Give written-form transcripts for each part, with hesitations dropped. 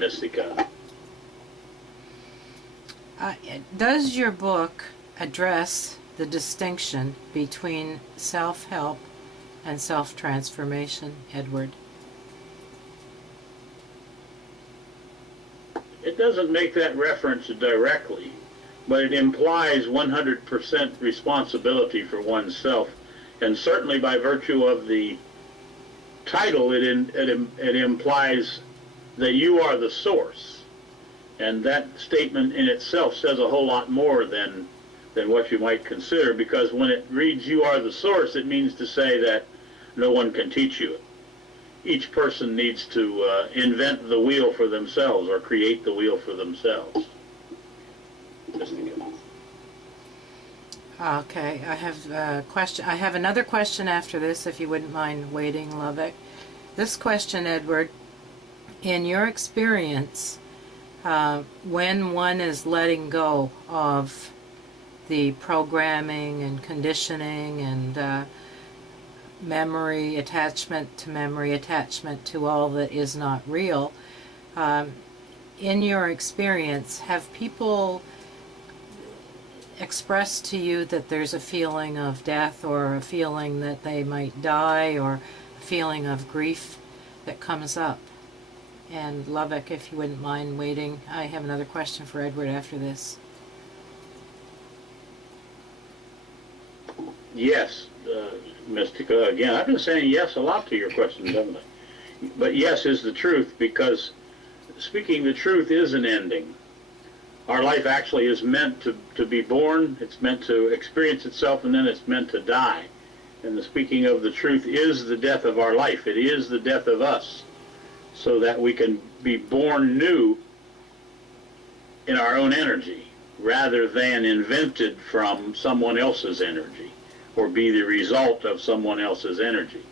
Mystica. Does your book address the distinction between self-help and self-transformation, Edward? It doesn't make that reference directly, but it implies 100% responsibility for oneself, and certainly by virtue of the title, it implies that you are the source, and that statement in itself says a whole lot more than what you might consider, because when it reads "you are the source," it means to say that no one can teach you it. Each person needs to invent the wheel for themselves or create the wheel for themselves. Okay, I have a question. I have another question after this, if you wouldn't mind waiting, Lovick. This question, Edward, in your experience, when one is letting go of the programming and conditioning and memory attachment to all that is not real, in your experience, have people expressed to you that there's a feeling of death or a feeling that they might die or a feeling of grief that comes up? And Lovick, if you wouldn't mind waiting, I have another question for Edward after this. Yes, Mystica. Again, I've been saying yes a lot to your questions, haven't I? But yes is the truth, because speaking the truth is an ending. Our life actually is meant to be born, it's meant to experience itself, and then it's meant to die. And the speaking of the truth is the death of our life. It is the death of us, so that we can be born new in our own energy, rather than invented from someone else's energy, or be the result of someone else's energy,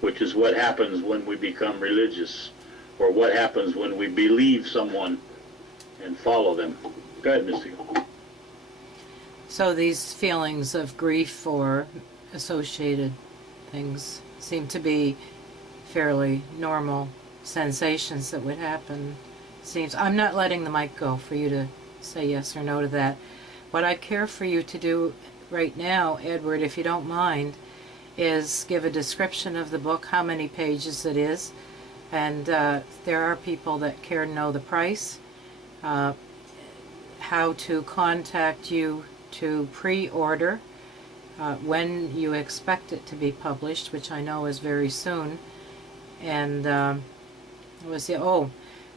which is what happens when we become religious, or what happens when we believe someone and follow them. Go ahead, Mystica. So these feelings of grief or associated things seem to be fairly normal sensations that would happen. Seems I'm not letting the mic go for you to say yes or no to that. What I care for you to do right now, Edward, if you don't mind, is give a description of the book, how many pages it is, and there are people that care to know the price, how to contact you to pre-order, when you expect it to be published, which I know is very soon, and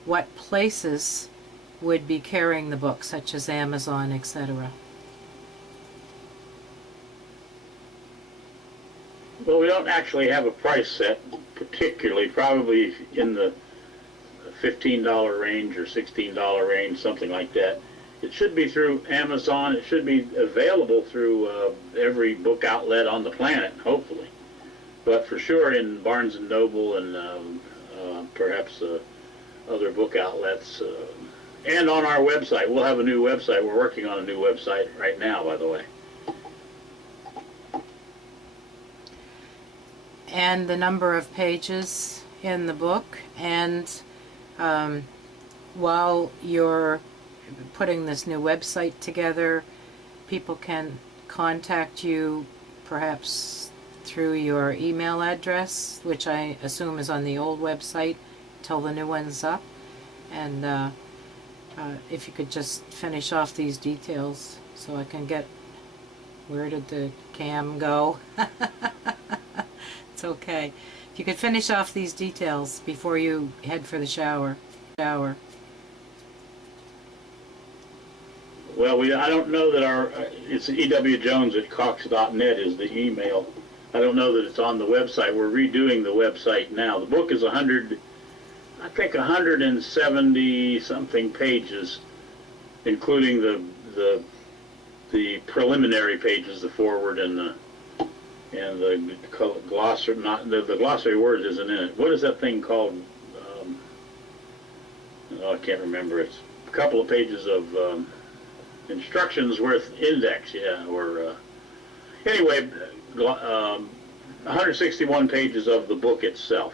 what places would be carrying the book, such as Amazon, etc. Well, we don't actually have a price set, particularly, probably in the $15 range or $16 range, something like that. It should be through Amazon. It should be available through every book outlet on the planet, hopefully. But for sure in Barnes & Noble and perhaps other book outlets. And on our website. We'll have a new website. We're working on a new website right now, by the way. And the number of pages in the book, and while you're putting this new website together, people can contact you perhaps through your email address, which I assume is on the old website till the new one's up. And if you could just finish off these details so I can get, where did the cam go? It's okay. If you could finish off these details before you head for the shower. Well, I don't know that it's ewjones@cox.net is the email. I don't know that it's on the website. We're redoing the website now. The book is 170 something pages, including the preliminary pages, the foreword and the glossary. The glossary words isn't in it. What is that thing called? I can't remember. It's a couple of pages of instructions worth index, yeah, or anyway, 161 pages of the book itself,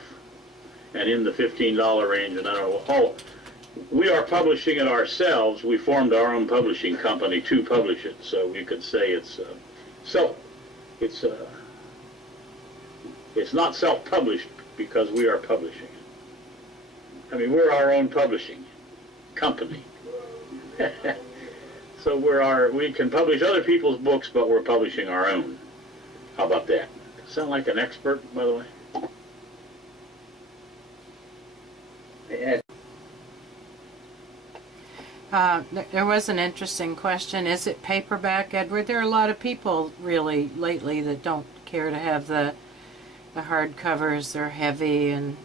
and in the $15 range. And I don't know. Oh, we are publishing it ourselves. We formed our own publishing company to publish it, so we could say it's it's it's not self-published because we are publishing it. I mean, we're our own publishing company. So we can publish other people's books, but we're publishing our own. How about that? Sound like an expert, by the way? There was an interesting question. Is it paperback, Edward? There are a lot of people really lately that don't care to have the hard covers. They're heavy, and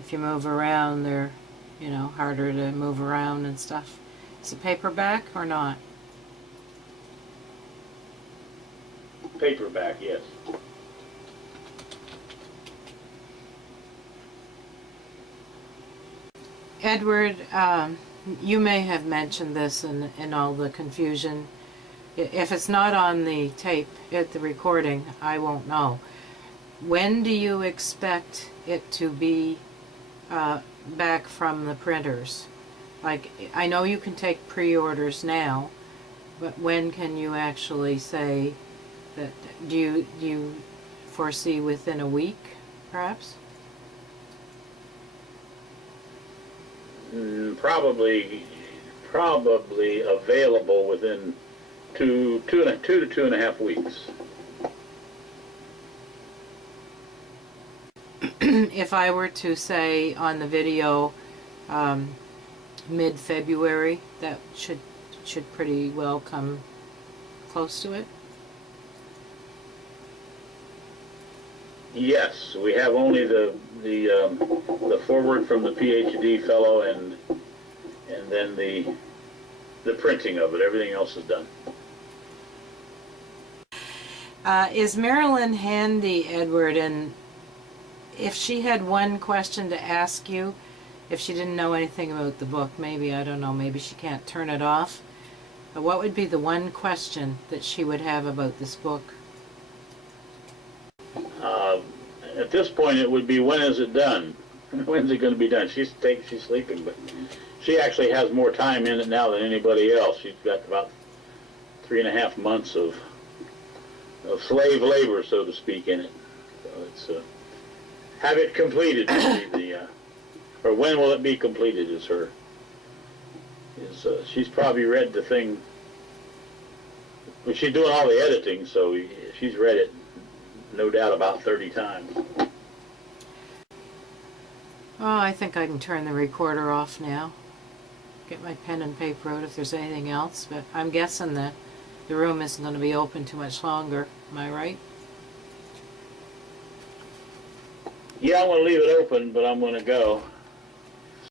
if you move around, they're, you know, harder to move around and stuff. Is it paperback or not? Paperback, yes. Edward, you may have mentioned this in all the confusion. If it's not on the tape, at the recording, I won't know. When do you expect it to be back from the printers? Like, I know you can take pre-orders now, but when can you actually say that? Do you foresee within a week, perhaps? Probably available within two to 2.5 weeks. If I were to say on the video mid-February, that should pretty well come close to it. Yes, we have only the forward from the PhD fellow and then the printing of it. Everything else is done. Is Marilyn handy, Edward? And if she had one question to ask you, if she didn't know anything about the book, maybe, I don't know, maybe she can't turn it off. But what would be the one question that she would have about this book? At this point, it would be, when is it done? When's it going to be done? She's sleeping, but she actually has more time in it now than anybody else. She's got about 3.5 months of slave labor, so to speak, in it. So it's have it completed. Or when will it be completed? She's probably read the thing. But she's doing all the editing, so she's read it, no doubt, about 30 times. Oh, I think I can turn the recorder off now. Get my pen and paper out if there's anything else, but I'm guessing that the room isn't going to be open too much longer. Am I right? Yeah, I'm going to leave it open, but I'm going to go.